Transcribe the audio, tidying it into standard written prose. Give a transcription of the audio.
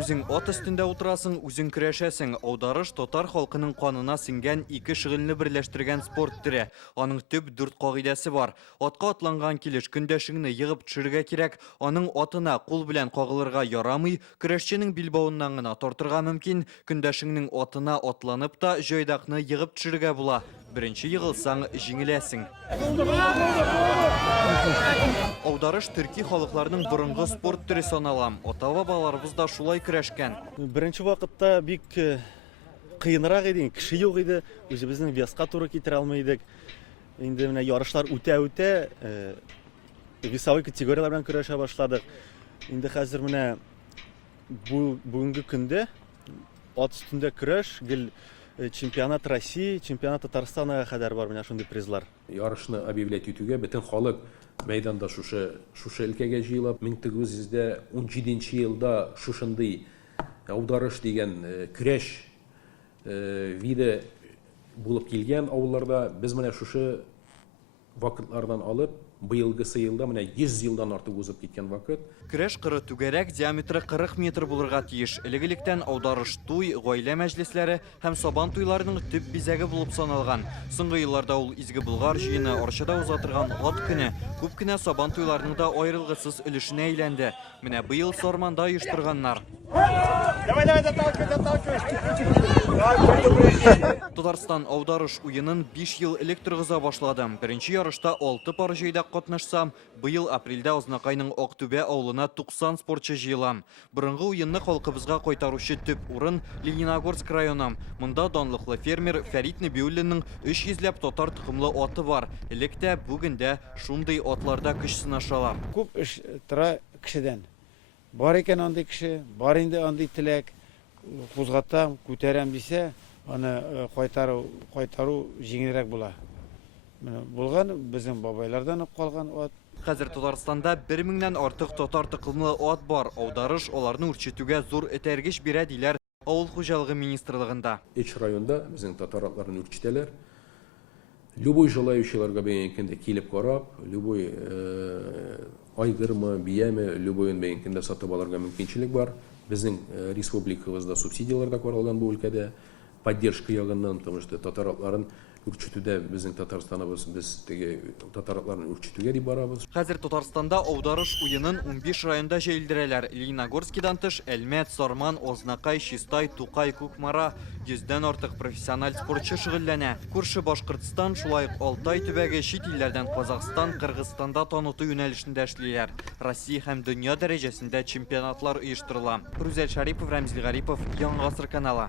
Үзең ат өстендә утырасың, үзең көрәшәсең. Аударыш татар халкының канына сиңгән ике шөгыльне берләштергән спорт төре. Аның төп 4 кагыйдәсе бар. Атка атланган килеш көндәшеңне егып төшерергә кирәк. Аның атына кул белән кагылырга ярамый. Көрәшченең билбавыннан гына тартырга мөмкин. Көндәшеңнең атына атланып та җайдакны егып төшерергә була. Беренче егылсаң җиңеләсең. Аударыш төрки халыкларының борынгы спорт төре санала. Ата-бабаларыбыз да шулай көрәшкән. Беренче вакытта бик кыенрак иде, кеше юк иде. Үзебезнең веска туры китерә алмыйдык. Инде менә ярышлар үтә весовой категориялар белән көрәшә башладык. Инде хәзер менә бүгенге көндә ат өстендә көрәш, гел чемпионат России, чемпионат Татарстана кадәр бар менә шундый призлар. Ярышны объявлять итүгә бөтен халык мәйданда шушы өлкәгә җыелып, 1917 елда шушындый аударыш дигән көрәш виды булып килгән авылларда. Без менә шушы вакытлардан алып, быелгысы елда менә 100 елдан артык узып киткән вакыт. Көрәш кыры түгәрәк, диаметры 40 метр булырга тиеш. Элек-электән аударыш туй, гаилә мәҗлесләре һәм сабан туйларының төп бизәге булып саналган. Соңгы елларда ул изге Болгар җыены, Арчада узатырган ат көне, күп кенә сабан туйларының да аерылгысыз өлешенә әйләнде. Менә быел Сарманда оештырганнар. Татарстан аударыш уенын 5 ел элек торгыза башлады. Беренче ярышта 6 пар җыйдак катнашса, быел апрельдә Азнакайның Актүбә авылына 90 спортчы җыела. Борынгы уенны халкыбызга кайтаручы төп урын Лениногорск районы. Монда данлыклы фермер Фәрит Нәбиуллинның 300ләп татар тукымлы аты бар. Электә бүгендә шундый атларда көч сынашалар. Күп эш тора кешедән. Бар икән андый кеше, бар инде андый теләк, кузгатам, күтәрәм дисә, аны кайтару җиңелрәк була. Булган безнең бабайлардан калган ат. Хәзер Татарстанда 1000-нән артык татар тукымлы ат бар. Аударыш аларны үрчетүгә зур этәргеч бирә диләр авыл хуҗалыгы министрлыгында. Эч районда безнең татар атларын үрчетәләр. Любой желающийларга бәйнекендә килеп карап, любой айгырмы, бияме, любой бәйнекендә сатып алырга мөмкинчелек бар. Безнең республикабызда субсидиялар да каралган бу өлкәдә. Поддержка ягыннан, потому что татар атларын үрчетүдә безнең Татарстаныбыз без теге татар атларын үрчетүгә дип барабыз. Хәзер Татарстанда аударыш уенын 15 районда җәелдерәләр. Лениногорскидан тыш Әлмәт, Сарман, Азнакай, Чистай, Тукай, Күкмара 100дән артык профессиональ спортчы шөгыльләнә. Күрше Башкортстан, шулай ук Алтай төбәге чит илләрдән Казакстан, Кыргызстанда таныту юнәлешендә эшлиләр. Россия һәм дөнья дәрәҗәсендә чемпионатлар оештырыла. Рүзәл Шарипов, Рамзил Гарипов, Яңа гасыр каналы.